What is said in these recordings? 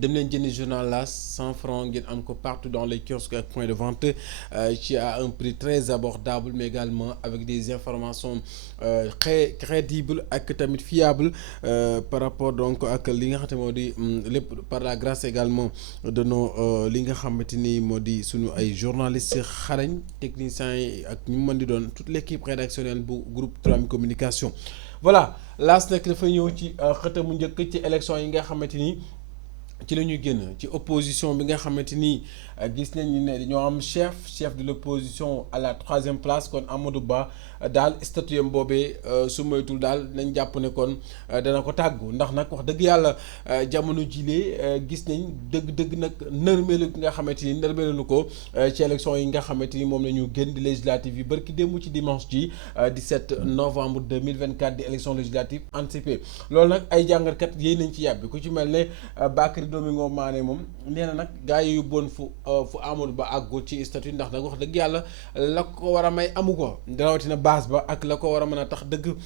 dem leen jëndi journal L'As 100 francs ngeen am ko partout dans les kiosques ak points de vente ci à un prix très abordable mais également avec des informations très crédibles ak tamit fiables par rapport donc ak li nga xamante moo di lépp par la grâce également de nos li nga xamante ni moo di sunu ay journalistes xarañ techniciens yi ak ñu mën di doon toute l'équipe rédactionnelle bu groupe 3M communication. voilà L'As nag dafa ñëw ci xëtamu njëkk ci élection yi nga xamante ni. ci la ñuy génn ci opposition bi nga xamante ni gis nañ ne dañoo am chef de l'opposition à la 3e place kon Amadou Ba daal statut am boobee su moytul daal nañ jàpp ne kon dana ko tàggu ndax nag wax dëgg yàlla jamono jilee gis nañ dëgg nag nërmeelu nga xamante ni nërmeelu ko ci élection yi nga xamante ni moom la ñu génn di législative yi barki démb ci dimanche ji 17 novembre 2024 di élection législative anticipée loolu nag ay jàngatkat yéey nañ ci yàbbi ku ci mel ne Bakary Domingo Mané moom nee na nag gars yi yóbboon fu Amadou Ba àggul ci statut ndax nag wax dëgg yàlla la ko war a may amu ko rawatina base ba ak la ko war a mën a tax dëgg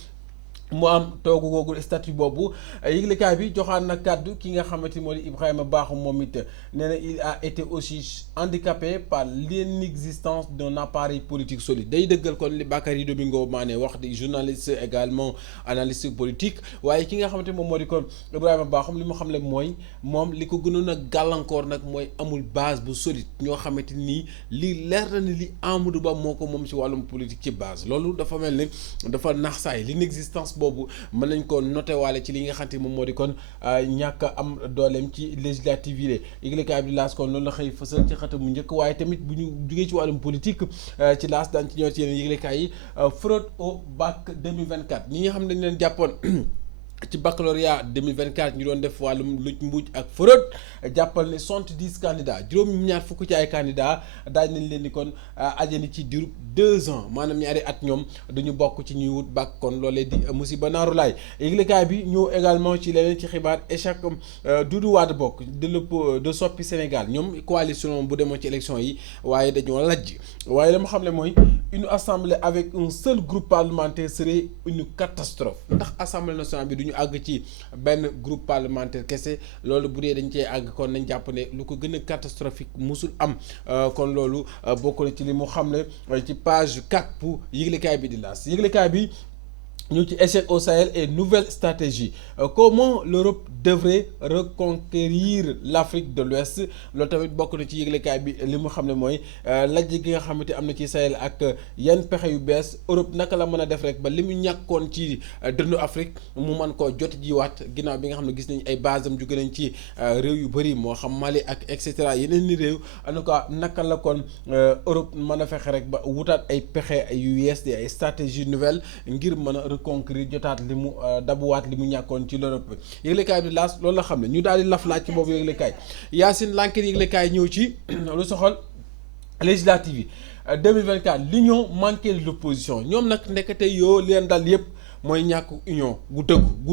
mu am toogu googu statut boobu yëglekaay bi joxaan na kàddu ki nga xamante ni moo di Ibrahima Bakhoum moom it nee na il a été aussi handicapé par l'inexistence d'un appareil politique solide day dëggal kon li Bakary Domingo Mané wax di journaliste également analyste politique waaye ki nga xamante moom moo di kon Ibrahima Bakhoum li mu xam le mooy moom li ko gënoon a gàllankoor nag mooy amul base bu solide ñoo xamante nii li leer na ni li Amadou Ba moo ko moom ci wàllum politique ci base loolu dafa mel ni dafa nax saay l'inexistence boobu mën nañ ko noté waale ci li nga xamante moom moo di kon ñàkk am dooleem ci législative yi yëglekaay bi di L'As kon loolu la xëy fësal ci xëtam mu njëkk waaye tamit bu ñu jugee ci wàllum politique ci L'As daan ci ñëw ci yeneen yëglekaay yi fraude au bac 2024 ñi nga xam ne dañ leen jàppoon ci baccalauréat 2024 ñu doon def wàllum luj mbuuj ak fraude jàppal ne 70 candidats juróom-ñaar fukk ci ay candidats daaj nañ leen di kon ajani ci diirub 2 ans maanaam ñaari at ñoom duñu bokk ci ñuy wut bac kon loolee di musiba naaru laay yëglekaay bi ñëw également ci leneen ci xibaar échec Doudou Wade bokk de Soppi Sénégal ñoom coalition bu demoon ci élection yi waaye dañoo lajj waaye dama xam ne mooy une assemblée avec un seul groupe parlementaire serait une catastrophe ndax assemblée nationale bi duñu àgg ci benn groupe parlementaire kese loolu bu dee dañ cee àgg kon nañ jàpp ne lu ko gën a catastrophique musul am kon loolu bokk na ci li mu xamle ci page 4 pour yëglekaay bi di L'As yëglekaay bi ñu ci échec au Sahel et nouvelle stratégie comment l'Europe devrait reconquérir l'Afrique de l'Ouest loolu tamit bokk na ci yëglekaay bi li mu xam ne mooy lajj gi nga xamante am na ci Sahel ak yan pexe yu bees Europe naka la mën a def rek ba li mu ñàkkoon ci dëndu Afrique mu mën koo jot jiwaat ginnaaw bi nga xam ne gis nañ ay base am jóge nañ ci réew yu bëri moo xam Mali ak et cetera yeneen ni réew en tout cas naka la kon Europe mën a fexe rek ba wutaat ay pexe yu yees di ay stratégie nouvelle ngir mën a conquérir jotaat li mu dabuwaat li mu ñàkkoon ci l'Europe yëglekaay bi di L'As loolu la xam ne ñu daal di laf laaj ci boobu yëglekaay Yacine L'Enquête yëglekaay ñëw ci lu soxal législative yi 2024 l'union manquée de l'opposition ñoom nag ndekete yoo leen dal yépp mooy ñàkk union gu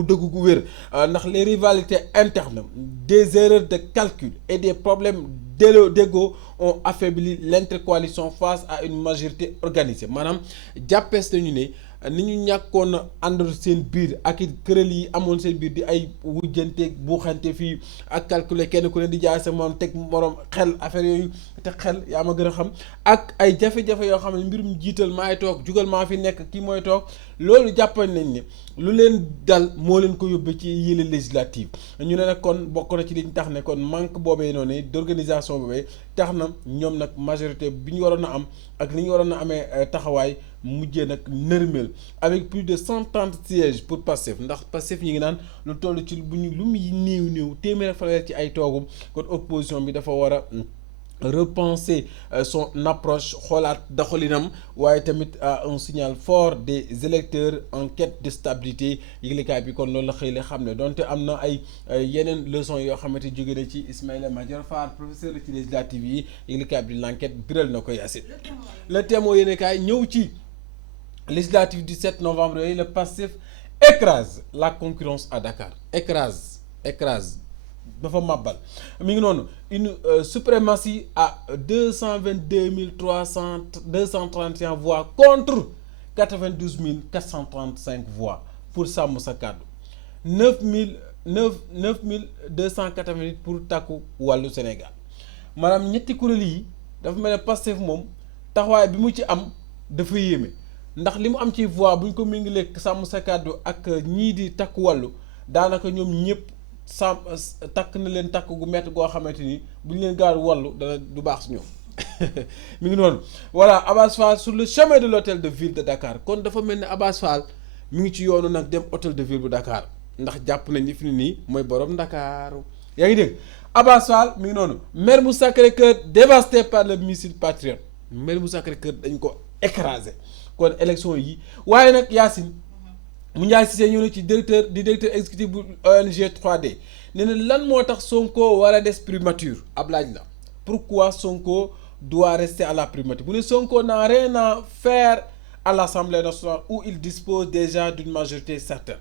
dëggu gu wér ndax les rivalités internes des erreurs de calcul et des problèmes d'ego ont affaibli l'intercoalition face à une majorité organisée maanaam jàppees nañu ne ni ñu ñàkkoon a ànd seen biir ak it këral yi amoon seen biir di ay wujjanteeg buuxante fii ak calculer kenn ku ne di jaay sa moom teg moroom xel affaire yooyu te xel yaa ma gën a xam ak ay jafe-jafe yoo xam ne mbirum jiital maay toog jugal maa fi nekk kii mooy toog loolu jàppañ nañ ne lu leen dal moo leen ko yóbbee ci yële législative ñu ne nag kon bokk na ci liñ tax ne kon manque boobee noonu d'organisation boobee tax na ñoom nag majorité bi ñu waroon a am ak li ñu waroon a amee taxawaay mujjee nag nërmeel avec plus de 130 sièges pour Pastef ndax Pastef ñi ngi naan lu toll ci bu ñu lu muy néew téeméer fanweer ci ay toogum kon opposition bi dafa war a repenser son approche xoolaat doxalinam waaye tamit un signal fort des électeurs en quête de stabilité yëglekaay bi kon loolu la xëy la xam ne donte am na ay yeneen leçons yoo xamante jóge na ci Ismaïla Madior Fall professeur ci législative yi yëglekaay bi L'Enquête biral na koy asit le Témoin yéenekaay ñëw ci législative du 7 novembre yooyu le Pastef écrase la concurrence à Dakar écrase dafa màbbal mi ngi noonu une suprématie à 222 voix contre 92 435 voix pour sàmm sa kàddu 9 9288 pour takku wàllu Sénégal maanaam ñetti kuréel yi dafa mel ne Pastef moom taxawaay bi mu ci am dafa yéeme ndax li mu am ci voix bu ñu ko méngalee sàmm sa kàddu ak ñii di takku wàllu daanaka ñoom ñëpp takk na leen takk gu métti goo xamante ni bu ñu leen gaal wàllu dana du baax si ñoom mi ngi noonu voilà Abass Fall sur le chemin de l'hôtel de ville de Dakar kon dafa mel ne Abass Fall mi ngi ci yoonu nag dem hôtel de ville bu Dakar ndax jàpp nañ ni fi ni nii mooy borom Ndakaaru yaa ngi dégg Abass Fall mi ngi noonu maire bu Sacré-Cœur dévasté par le missile patriote maire bu Sacré-Cœur dañ ko écrasé kon élection yi waaye nag Yacine Moundiaye Cissé ñëw na ci directeur exécutif bu ONG 3D nee na lan moo tax Sonko war a des primature ab laaj la pourquoi Sonko doit rester à la primature mu ne Sonko n'a rien à faire à l'Assemblée nationale où il dispose déjà d'une majorité certaine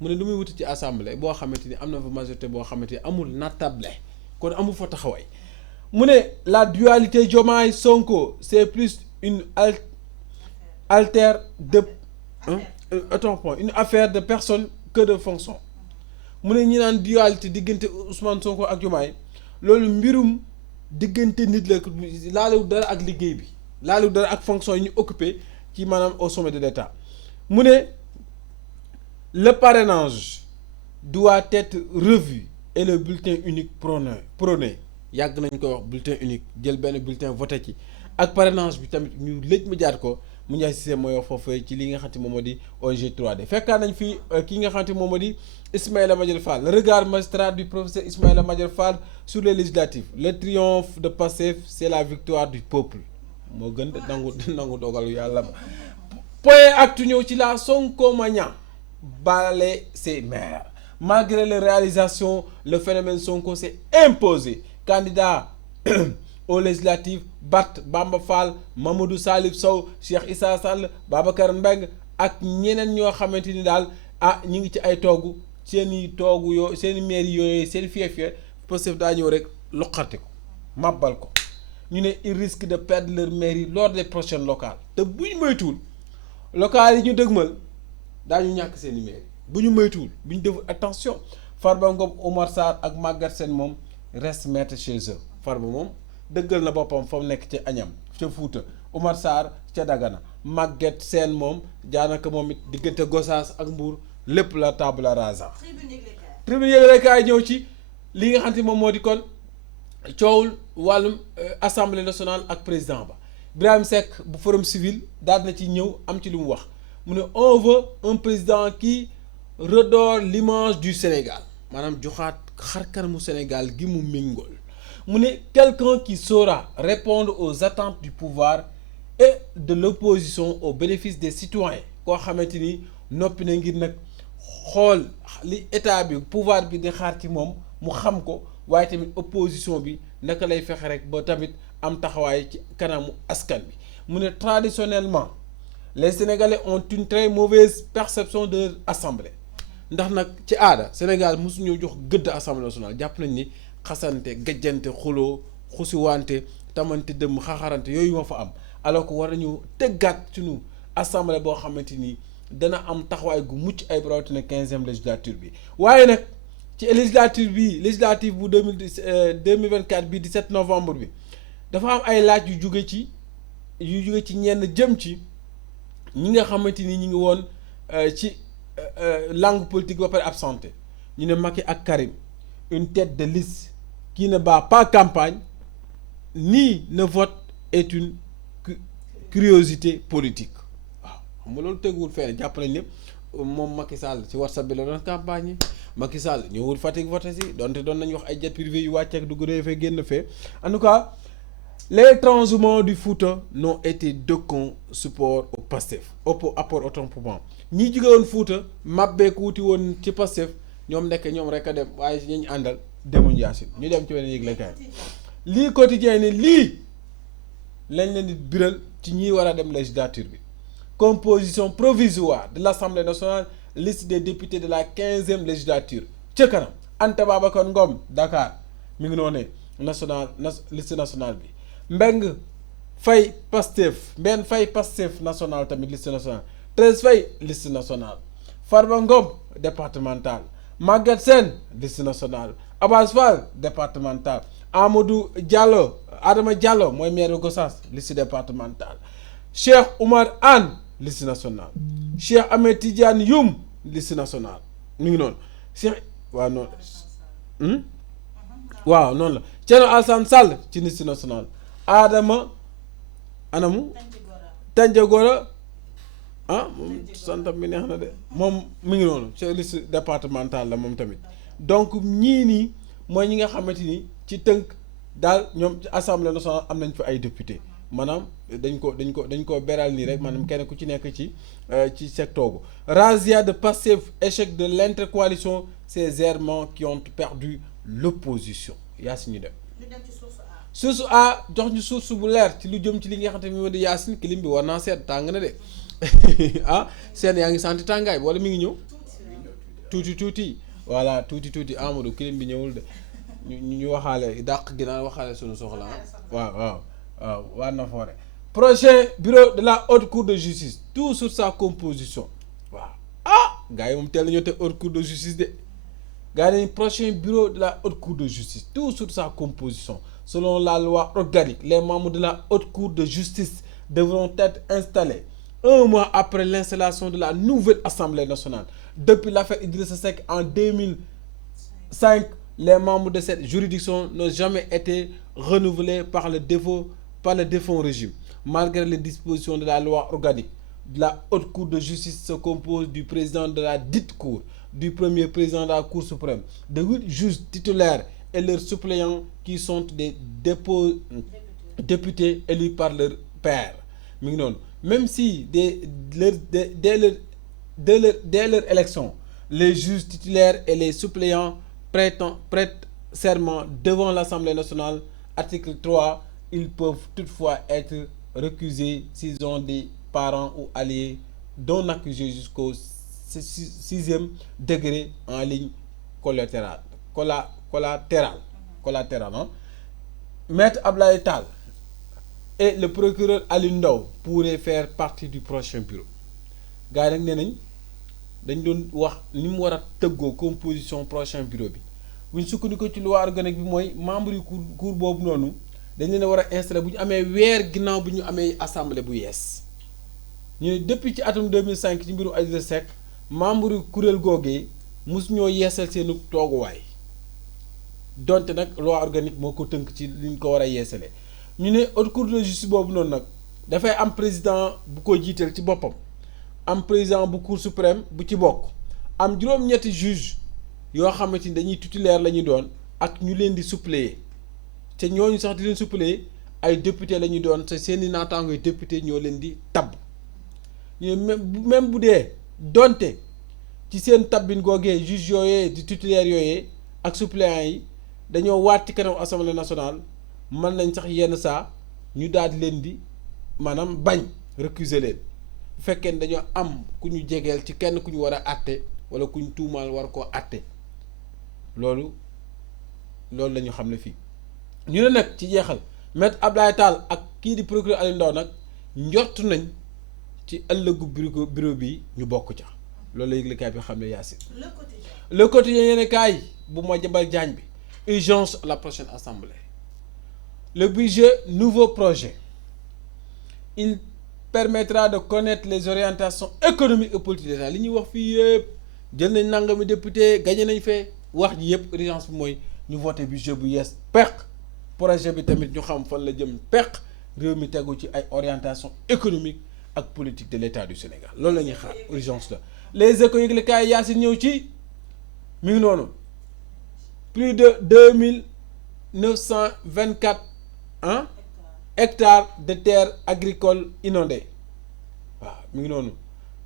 mu ne lu muy wuti ci assemblée boo xamante ni am na fa majorité boo xamante ni amul nattable kon amul fa taxawaay mu ne la dualité Diomaye Sonko c'est plus une une affaire de personne que de fonction mu ne ñi naan dualité diggante Ousmane Sonko ak Diomaye loolu mbirum diggante nit la laalewu dara ak liggéey bi laalewu dara ak fonction yi ñu occupé ci maanaam au sommet de l'État mu ne le parrainage doit être revu et le bulletin unique prôné yàgg nañ ko wax bulletin unique jël benn bulletin voté ci ak parrainage bi tamit ñu lëj ma jaat ko Moundiaye Cissé mooy wax foofu ci li nga xam te moom moo di ONG 3D fekkaa nañ fii ki nga xam te moom moo di Ismaïla Madior Fall le regard magistral du professeur Ismaïla Madior Fall sur les législatives le triomphe de Pastef c'est la victoire du peuple moo gën nangu dogalu yàlla ba point actu ñëw ci la Sonkomania balaie ses maires malgré les réalisations le phénomène Sonko s'est imposé candidat aux législatives Bart Bamba Fall Mamadou Salif Sow Cheikh Issa Sall Babacar Mbengue ak ñeneen ñoo xamante ni daal ñu ngi ci ay toogu seeni toogu yoo seeni mairie yooyu seen fief Pastef daa ñëw rek loqarte ko màbbal ko ñu ne ils risquent de perdre leur mairie lors des prochaines locales te bu ñu moytuwul locales yi ñu dëgmal daañu ñàkk seeni mairie bu ñu moytuwul bu ñu deful attention Farba Ngom Omar Sarr ak Maguette Sène moom reste maître chez eux Farba moom dëggal na boppam fa mu nekk ca Agnam ca Fouta Omar Sarr ca Dagana Maguette Sène moom daanaka moom it diggante Gossas ak Mbour lépp la tabula rasa tribune yëglekaay ñëw ci li nga xam te moom moo di kon coowul wàllum assemblée nationale ak président ba Birahim Seck bu forum civil daal na ci ñëw am ci lu mu wax mu ne on veut un président qui redore l'image du Sénégal maanaam joxaat xar kanamu Sénégal gi mu méngool mu ne quelqu'un qui saura répondre aux attentes du pouvoir et de l'opposition au bénéfice des citoyens koo xamante ni noppi na ngir nag xool li état bi pouvoir bi di xaar ci moom mu xam ko waaye tamit opposition bi naka lay fexe rek ba tamit am taxawaay ci kanamu askan bi mu ne traditionnellement les Sénégalais ont une très mauvaise perception de leur assemblée ndax nag ci aada Sénégal mosuñu jox gëdd assemblée nationale jàpp nañ ni xasante gajjante xuloo xusiwante tamante dëmm xaxarante yooyu moo fa am alors que war nañu tëggaat suñu assemblée boo xamante ni dana am taxawaay gu mucc ay rawatina 15e législature bi waaye nag ci législative bu 2024 bi 17 novembre bi dafa am ay laaj yu jóge ci ñenn jëm ci ñi nga xamante ni ñi ngi woon ci langue politique ba pare absenté ñu ne Macky ak Karim une tête de liste qui ne bat pas campagne ni ne vote est une curiosité politique waaw xam nga loolu teguwul fenn jàpp nañ ne moom Macky Sall ci WhatsApp bi la doon campagne yi Macky Sall ñëwul Fatick voté si donte doon nañu wax ay jet privé yu wàcceek dugg fee génn fee en tout cas les transhumants du Fouta n'ont été d'aucun support au Pastef apport autant pour moi ñi jóge woon Fouta mabbeeku wuti woon ci Pastef ñoom nekk ñoom rek a dem waaye si ñu àndal demuñ Yacine ñu dem ci beneen yëglekaay lii quotidien ne lii lañ leen di biral ci ñi war a dem législature bi composition provisoire de l'Assemblée nationale liste des députés de la 15e législature ca kanam Anta Babacar Ngom Dakar mi ngi noonu liste nationale bi Mbeng Faye Pastef Mbène Faye Pastef national tamit liste nationale 13 Faye liste nationale Farba Ngom départemental Maguette Sène liste nationale Abass Fall départemental Amadou Diallo Adama Diallo mooy maire Gossas liste départementale Cheikh Oumar Anne liste nationale Cheikh Ahmed Tidiane Youm liste nationale mi ngi noonu Cheikh waaw noonu waaw noonu la Thierno Alassane Sall ci liste nationale Adama anamu Tandiagora moom santam bi neex na de moom mi ngi noonu ci liste départementale la moom tamit donc ñii nii mooy ñi nga xamante ni ci tënk daal ñoom ci assemblée nationale am nañ fa ay député maanaam dañ ko beral nii rek maanaam kenn ku ci nekk ci secteur razzia de Pastef échec de l'intercoalition ces errements qui ont perdu l'opposition Yacine ñu dem source A jox ñu source bu leer ci lu jëm ci li nga xamante ni moo di Yacine kilim bi war naa seet tàng na de seen yaa ngi santi tàngaay bi wala mi ngi ñëw tuuti voilà tuuti Amadou kilim bi ñëwul de ñu waxaale dàq gi naan waxaale suñu soxla waaw waa na foore prochain bureau de la haute cour de justice tout sur sa composition waaw gars yi moom teel nañoo te haute cour de justice de gars yi nañ prochain bureau de la haute cour de justice tout sur sa composition selon la loi organique les membres de la haute cour de justice devront être installés un mois après l'installation de la nouvelle Assemblée nationale. Depuis l'affaire Idrissa Seck en 2005, les membres de cette juridiction n'ont jamais été renouvelés par le défunt régime. Malgré les dispositions de la loi organique, la haute cour de justice se compose du président de la dite cour, du premier président de la Cour suprême, de 8 juges titulaires et leurs suppléants qui sont des députés élus par leur pairs. Même si dès leur élection, les juges titulaires et les suppléants prêtent serment devant l'Assemblée nationale, article 3, ils peuvent toutefois être récusés s'ils ont des parents ou alliés non accusés jusqu'au 6e degré en ligne collatérale. Hein? Maître Abdoulaye Tall et le procureur Alioune Ndao pourraient faire partie du prochain bureau. gars yi nag nee nañ dañ doon wax ni mu war a tëggoo composition prochain bureau bi bu ñu sukkandiku ci loi organique bi mooy membre yu cour boobu noonu dañ leen a war a installer bu ñu amee weer ginnaaw bi ñu amee assemblée bu yees ñu ne depuis ci atum 2005 ci mbiru Idrissa Seck membre yu kuréel googee mosu ñoo yeesal seenu tooguwaay donte nag loi organique moo ko tënk ci li ñu ko war a yeesalee ñu ne haute cour de justice boobu noonu nag dafay am président bu ko jiital ci boppam am président bu cour suprême bu ci bokk am juróom-ñetti juge yoo xamante ni dañuy titulaire la ñuy doon ak ñu leen di suppléer te ñooñu sax di leen suppléer ay député la ñuy doon te seeni naataangoy député ñoo leen di tabb ñu même bu dee donte ci seen tabbin googee juge yooyee di titulaire yooyee ak suppléants yi dañoo waat ci kanam assemblée nationale mën nañ sax yenn saa ñu daal di leen di maanaam bañ récuser leen bu fekkee ne dañoo am ku ñu jegeel ci kenn ku ñu war a àtte wala ku ñu tuumaal war koo àtte loolu la ñu xam ne fii ñu ne nag ci jeexal maître Abdoulaye Tall ak kii di procureur Alioune Ndao nag njort nañ ci ëllëgu bureau bi ñu bokk ca loolu la yëglekaay bi xam ne Yacine. le quotidien yéen kaay bu Madiambal Diagne bi urgence à la prochaine assemblée. Le budget nouveau projet il permettra de connaître les orientations économiques et politiques de l'État li ñuy wax fii yëpp jël nañ nangami député gagné nañ fee wax ji yëpp urgence bi mooy ñu voté budget bu yees peq projet bi tamit ñu xam fan la jëm peq réew mi tegu ci ay orientations économiques ak politique de l'État du Sénégal loolu la ñuy xaar urgence la les éco yëglekaay yaa si ñëw ci mi ngi noonu plus de 2924 hectares de terres agricoles inondées waaw mi ngi noonu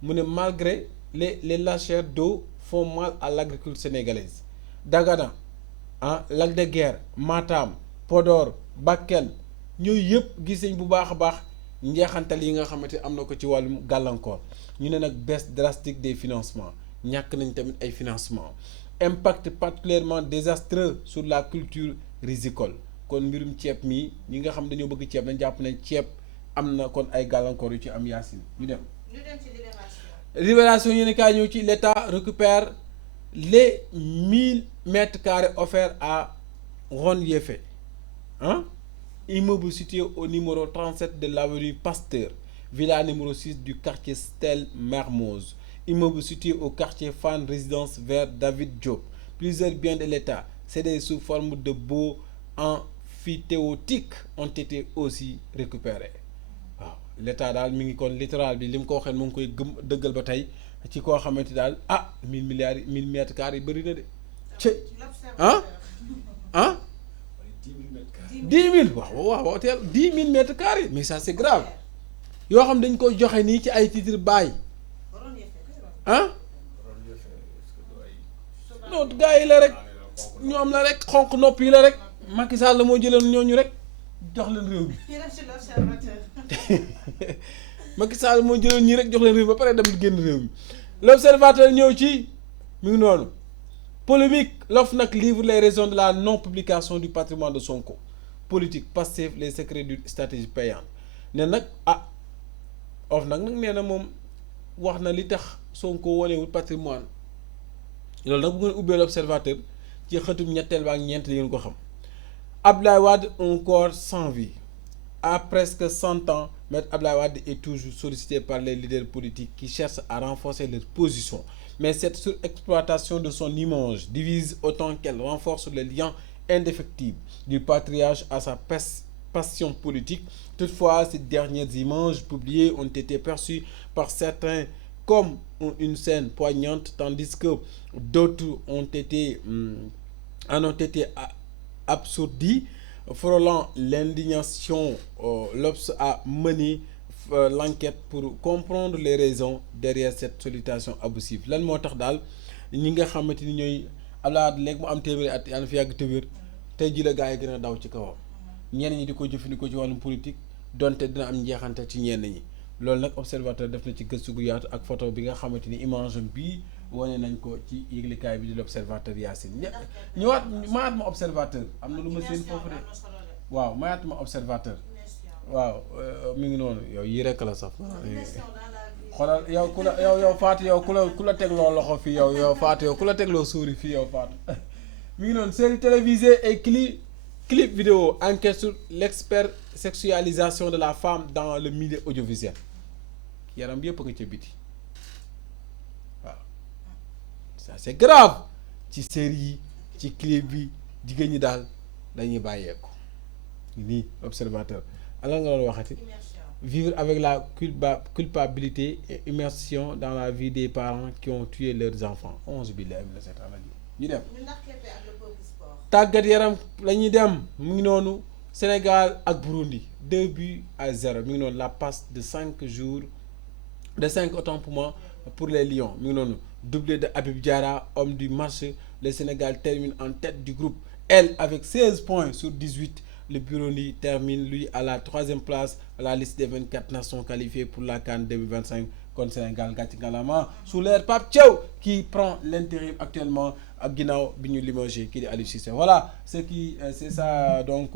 mu ne malgré les lâchers d'eau font mal à l'agriculture sénégalaise Dagana Lac de Guiers Matam Podor Bakel ñooyu yëpp gis nañ bu baax a baax njeexantal yi nga xamante am na ko ci wàllum gàllankoor ñu ne nag baisse drastique des financements ñàkk nañ tamit ay financements impact particulièrement désastreux sur la culture risicole kon mbirum ceeb mii ñi nga xam dañoo bëgg ceeb nañ jàpp nañ ceeb am na kon ay gàllankoor yu ci am Yacine ñu dem ci libération yéen kaa ñëw ci l'État récupère les 1 000 m² offerts à Ron Yefe, hein? Immeuble situé au numéro 37 de l'avenue Pasteur, villa numéro 6 du quartier Stèle Mermoz. Immeuble situé au quartier Fan Résidence vers David Diop. Plusieurs biens de l'État, cédés sous forme de baux emphytéotiques, ont été aussi récupérés. waaw l'État daal mi ngi kon littoral bi li mu ko waxee mu ngi koy gëm dëggal ba tey ci koo xamante daal 1000 milliards 1000 m² yi bëri na de. ci ah ah 10 000 waaw teel 10 000 m², mais ça c'est grave yoo xam dañ koy joxe nii ci ay titre bail ah non gars yi la rek ñoom la rek xonq nopp yi la rek Macky Sall la moo jëloon ñooñu rek jox leen réew mi Macky Sall moo jëloon ñii rek jox leen réew mi ba pare dem génn réew mi. L'Observateur ñëw ci mi ngi noonu polémique l'OFNAC livre les raisons de la non publication du patrimoine de Sonko. Politique Pastef les secrets d'une stratégie payante ne nag OFNAC nag nee na moom wax na li tax Sonko wanewul patrimoine loolu nag bu ngeen ubbee L'Observateur ci xëtum ñetteel ba ak ñeent ngeen ko xam. Abdoulaye Wade un corps sans vie. À presque 100 ans, Maître Abdoulaye Wade est toujours sollicité par les leaders politiques qui cherchent à renforcer leur position. Mais cette surexploitation de son image divise autant qu'elle renforce le lien indéfectible du patriarche à sa passion politique. Toutefois, ces dernières images publiées ont été perçues par certains comme une scène poignante, tandis que d'autres en ont été absourdis. Frôlant l'indignation, l'Obs a mené l'enquête pour comprendre les raisons derrière cette sollicitation abusive. Lan moo tax daal ñi nga xamante ni ñooy Abdoulaye léegi mu am téeméeri at yàlla fi yàgg te wér tey jii la gaa yi gën a daw ci kawam ñenn ñi di ko jëfandikoo ci wàllum politique donte dina am njeexante ci ñenn ñi loolu nag Observateur def na ci gëstu gu yaatu ak photo bi nga xamante ni image bii wane nañ ko ci yëglekaay bi di L'Observateur Yacine ñëwaat mayaat ma Observateur am na lu ma seen foofu de waaw mayaat ma Observateur waaw mi ngi noonu yow yii rekk la sax xoolal yow ku la yow Fatou yow ku la tegloo loxo fii yow Fatou yow ku la tegloo suuri fii yow Fatou mi ngi noonu série télévisée et clip vidéo enquête sur l'expersexualisation de la femme dans le milieu audiovisuel yaram yëpp nga ca biti waaw ça c'est grave ci série yi ci clip bi jigéen ñi daal dañuy bàyyeeku nii Observateur ala nga doon waxati vivre avec la culpabilité et immersion dans la vie des parents qui ont tué leurs enfants 11 billahi mina seytaani rajiim ñu dem tàggat yaram la ñuy dem mu ngi noonu Sénégal ak Burundi 2-0 mi ngi noonu la passe de 5 jours de 5 autant pour moi pour les Lions mi ngi noonu doublé de Habib Diarra homme du match. Le Sénégal termine en tête du groupe L avec 16 points sur 18. Le Burundi termine lui à la 3e place à la liste des 24 nations qualifiées pour la CAN 2025 contre Sénégal gàcce ngalaama sous l'ère Pape Thiaw qui prend l'intérim actuellement ak ginnaaw bi ñu limogé kii di Aliou Cissé. Voilà c'est ça donc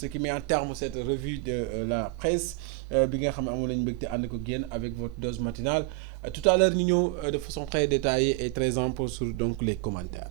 ce qui met en terme cette revue de la presse bi nga xam ne amoon nañu mbégte ànd ko génn avec votre dose matinale tout à l'heure ñu ñëw de façon très détaillée et très ample sur donc les commentaires.